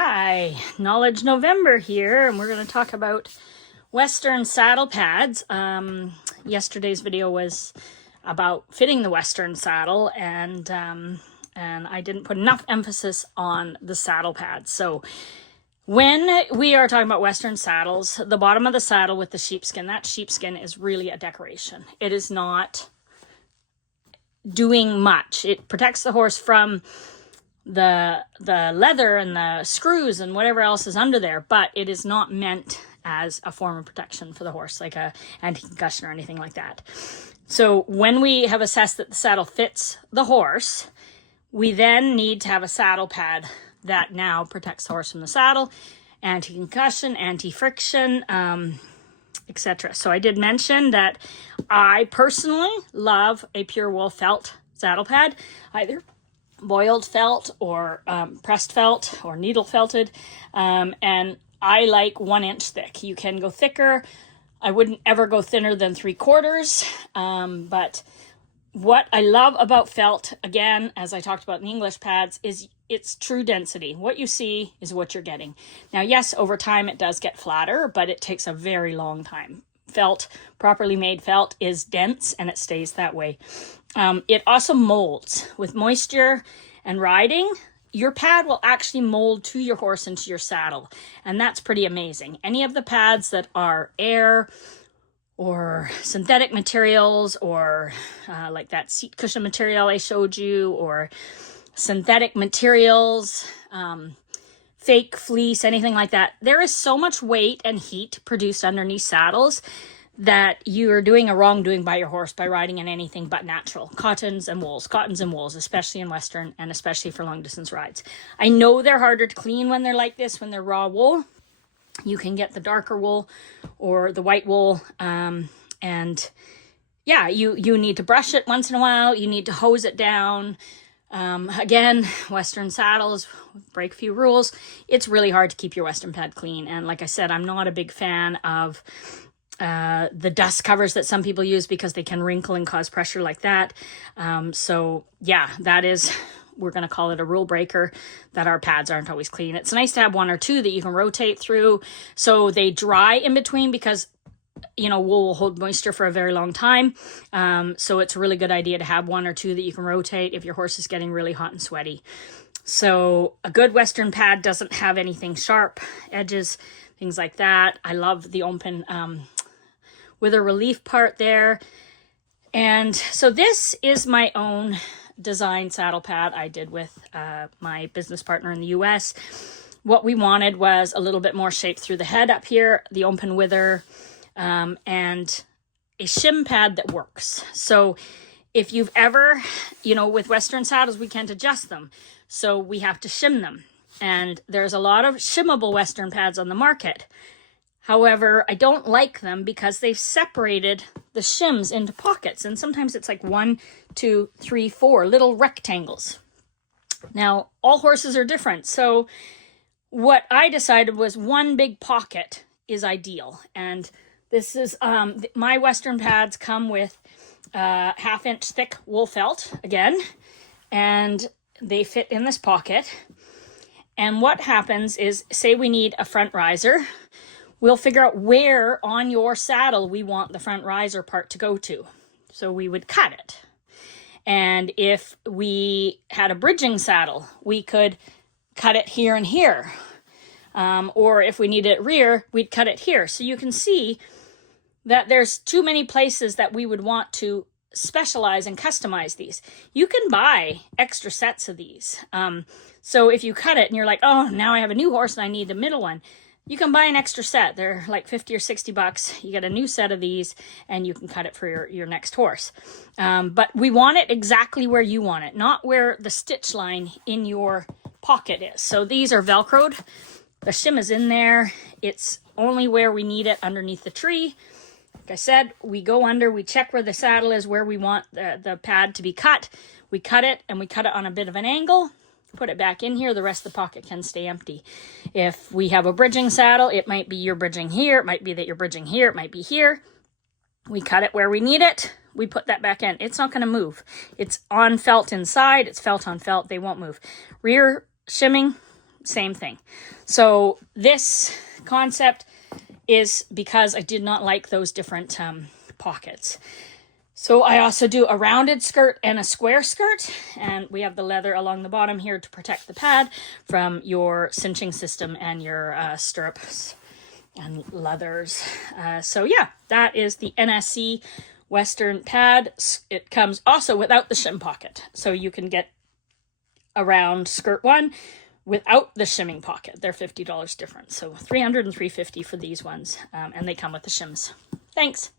Hi, Knowledge November here, and we're going to talk about Western saddle pads. Yesterday's video was about fitting the Western saddle, and I didn't put enough emphasis on the saddle pads. So when we are talking about Western saddles, the bottom of the saddle with the sheepskin, that sheepskin is really a decoration. It is not doing much. It protects the horse from the leather and the screws and whatever else is under there, but it is not meant as a form of protection for the horse, like a anti-concussion or anything like that. So when we have assessed that the saddle fits the horse, we then need to have a saddle pad that now protects the horse from the saddle, anti-concussion, anti-friction, etc. So I did mention that I personally love a pure wool felt saddle pad, either boiled felt or pressed felt or needle felted, and I like 1 inch thick. You can go thicker. I wouldn't ever go thinner than 3/4, but what I love about felt, again, as I talked about in the English pads, is its true density. What you see is what you're getting. Now, yes, over time it does get flatter, but it takes a very long time. Felt, properly made felt, is dense and it stays that way. It also molds with moisture and riding. Your pad will actually mold to your horse and to your saddle, and that's pretty amazing. Any of the pads that are air or synthetic materials, or like that seat cushion material I showed you, or synthetic materials, fake fleece, anything like that, there is so much weight and heat produced underneath saddles that you are doing a wrongdoing by your horse by riding in anything but natural. Cottons and wools, especially in Western and especially for long distance rides. I know they're harder to clean when they're like this, when they're raw wool. You can get the darker wool or the white wool, and yeah, you need to brush it once in a while. You need to hose it down. Again, Western saddles break a few rules. It's really hard to keep your Western pad clean. And like I said, I'm not a big fan of the dust covers that some people use because they can wrinkle and cause pressure like that. So yeah, that is, we're going to call it a rule breaker, that our pads aren't always clean. It's nice to have 1 or 2 that you can rotate through so they dry in between, because wool will hold moisture for a very long time. So it's a really good idea to have 1 or 2 that you can rotate if your horse is getting really hot and sweaty. So a good Western pad doesn't have anything sharp, edges, things like that. I love the open with a relief part there. And so this is my own design saddle pad I did with my business partner in the US. What we wanted was a little bit more shape through the head up here, the open wither, and a shim pad that works. So if you've ever, with Western saddles, we can't adjust them. So we have to shim them. And there's a lot of shimmable Western pads on the market. However, I don't like them because they've separated the shims into pockets. And sometimes it's like 1, 2, 3, 4 little rectangles. Now, all horses are different. So what I decided was 1 big pocket is ideal. And this is, my Western pads come with 1/2 inch thick wool felt again, and they fit in this pocket. And what happens is, say we need a front riser, we'll figure out where on your saddle we want the front riser part to go to. So we would cut it. And if we had a bridging saddle, we could cut it here and here. Or if we needed it rear, we'd cut it here. So you can see that there's too many places that we would want to specialize and customize these. You can buy extra sets of these. So if you cut it and you're like, oh, now I have a new horse and I need the middle one, you can buy an extra set. They're like 50 or 60 bucks. You get a new set of these and you can cut it for your next horse. But we want it exactly where you want it, not where the stitch line in your pocket is. So these are Velcroed. The shim is in there. It's only where we need it underneath the tree. Like I said, we go under, we check where the saddle is, where we want the pad to be cut. We cut it, and we cut it on a bit of an angle. Put it back in here. The rest of the pocket can stay empty. If we have a bridging saddle, it might be you're bridging here. It might be that you're bridging here. It might be here. We cut it where we need it. We put that back in. It's not going to move. It's on felt inside. It's felt on felt. They won't move. Rear shimming, same thing. So this concept is because I did not like those different pockets. So I also do a rounded skirt and a square skirt, and we have the leather along the bottom here to protect the pad from your cinching system and your stirrups and leathers. So yeah, that is the NSC Western pad. It comes also without the shim pocket, so you can get a round skirt one without the shimming pocket. They're $50 different, so $300 and $350 for these ones, and they come with the shims. Thanks.